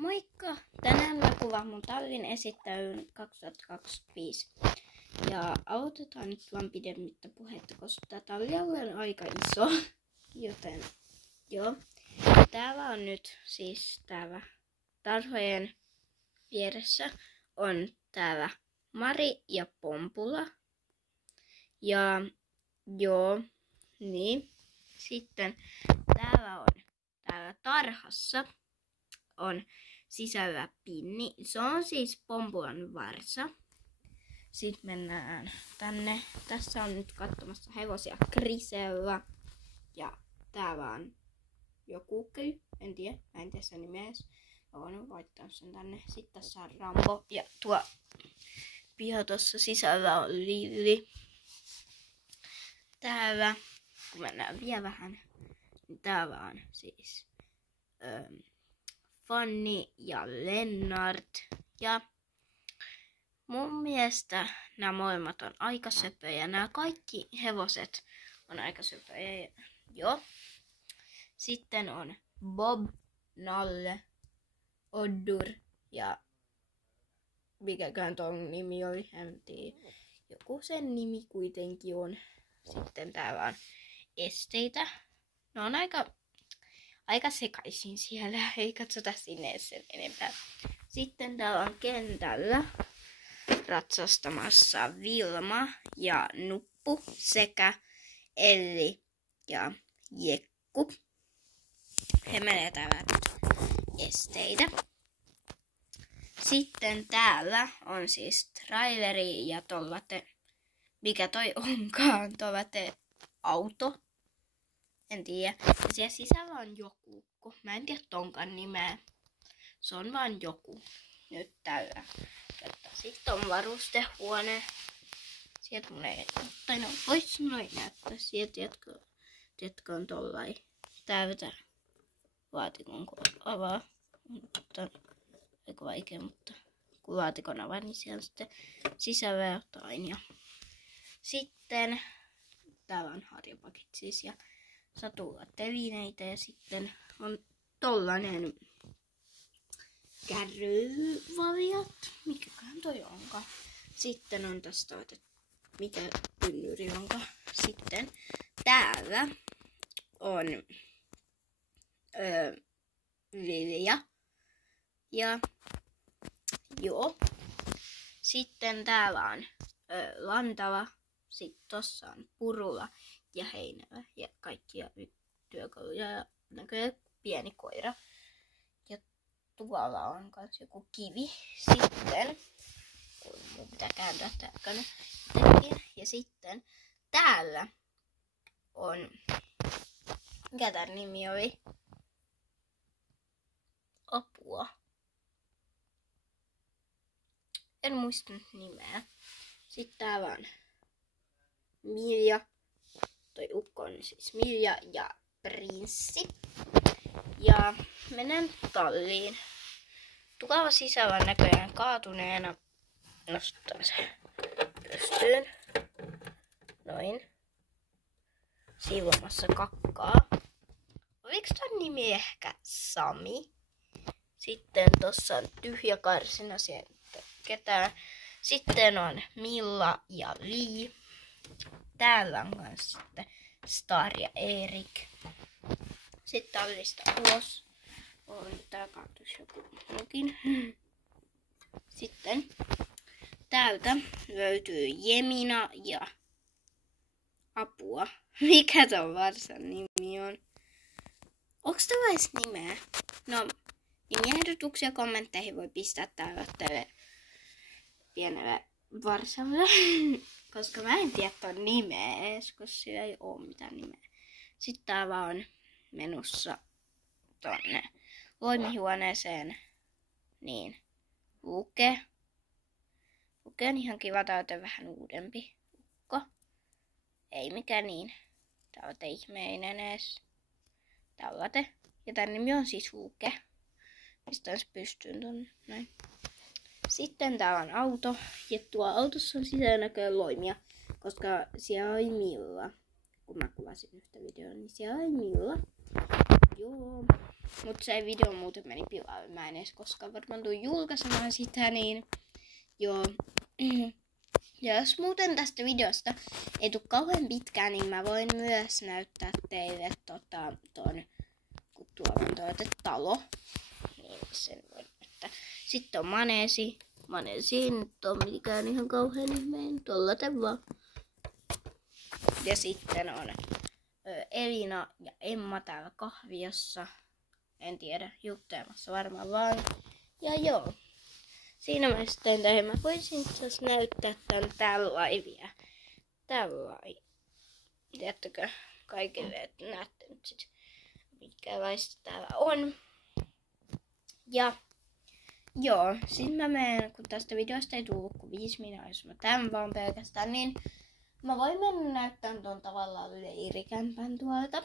Moikka! Tänään mä kuvaan mun tallin esittäyn 2025. Ja autetaan nyt vaan pidemmittä puhetta, koska tää talli on aika iso. Joten joo. Täällä on nyt siis täällä tarhojen vieressä on täällä Mari ja Pompula. Ja joo, niin. Sitten täällä tarhassa on sisällä pinni. Se on siis Pompulan varsa. Sitten mennään tänne. Tässä on nyt katsomassa hevosia Grisella. Ja täällä on joku en tiedä, mä en tiedä sen nimeä edes. Olen laittanut sen tänne. Sitten tässä on Rambo. Ja tuo piha tuossa sisällä on Lilli. Täällä, kun mennään vielä vähän, niin täällä on siis Fanni ja Lennart. Ja mun mielestä nämä molemmat on aika söpöjä. Nämä kaikki hevoset on aika söpöjä. Joo. Sitten on Bob, Nalle, Oddur ja mikäkään ton nimi oli, en tiedä. Joku sen nimi kuitenkin on. Sitten täällä on esteitä. Ne on aika sekaisin siellä, ei katsota sinne sen enempää. Sitten täällä on kentällä ratsastamassa Vilma ja Nuppu sekä Elli ja Jekku. He menee täällä nyt esteitä. Sitten täällä on siis traileri ja tollate, mikä toi onkaan, tollate auto. En tiedä. Ja siellä sisällä on joku, mä en tiedä tonkaan nimeä. Se on vaan joku. Nyt täällä. Sitten on varustehuone. Sieltä mun ei, tai no vois noin näyttää. Sieltä tiedätkö on tollain täytä laatikon kun avaa. Mutta aika vaikea, mutta kun laatikon avaa, niin siellä on sitten sisällä jotain. Ja sitten täällä on harjapakit siis ja satullatelineitä ja sitten on tollanen kärryvaljat. Mikäköhän toi onkaan. Sitten on tästä otettu, mikä tynnyri onkaan. Sitten täällä on Vilja. Ja joo. Sitten täällä on Lantala. Sitten tossa on Purula ja Heinävä ja kaikkia työkaluja ja näköjään pieni koira. Ja tuolla on kans joku kivi. Sitten, mun pitää kääntää täällä. Ja sitten täällä on, mikä tän nimi oli? Apua. En muista nyt nimeä. Sitten täällä on Milja. Toi ukko on siis Milja ja Prinssi. Ja menen talliin. Tukava sisällä näköjään kaatuneena. Nostaa se pystyyn. Noin. Siivomassa kakkaa. Oliko ton nimi ehkä Sami? Sitten tossa on tyhjä karsina, siellä ei ketään. Sitten on Milla ja Li. Täällä on kans sitten Star ja Erik. Sitten tallista ulos. On tää kaatus joku muukin. Sitten täältä löytyy Jemina ja apua. Mikä ton varsan nimi on? Onks tällä edes nimeä? No, nimiehdotuksia kommentteihin voi pistää tälle pienelle varsalle. Koska mä en tiedä ton nimeä edes, koska sillä ei oo mitään nimeä. Sitten täällä on menossa tonne loimihuoneeseen. Niin, Luke. Luke on ihan kiva, tää vähän uudempi ukko. Ei mikään niin. Tää on ihmeinen edes. Tällate. Ja tän nimi on siis Luke. Pistän se pystyyn tonne. Näin. Sitten täällä on auto. Ja tuo autossa on sisällä näköjään loimia. Koska siellä oli Milla. Kun mä kuvasin yhtä videoa, niin siellä oli Milla. joo. Mut se video muuten meni pilalle. Mä en edes koskaan varmaan tuu julkaisemaan sitä, niin joo. Ja jos muuten tästä videosta ei tule kauhean pitkään, niin mä voin myös näyttää teille ton, kun tuolla on talo. Niin sen voin näyttää. Sitten on maneesi. Maneesi nyt on mikään ihan kauhean ihmeen. Tollaten vaan. Ja sitten on Elina ja Emma täällä kahviossa. En tiedä, juttelemassa varmaan vaan. Ja joo. Siinä mä sitten tein. Mä voisin itse näyttää tän tällainen vielä. Tällainen. Tiedättekö kaikille, että näette nyt sit minkälaista täällä on. Ja joo, sit mä menen, kun tästä videosta ei tullut kuin 5 minuuttia, jos mä tän vaan pelkästään, niin mä voin mennä näyttämään ton tavallaan leirikämpän tuolta.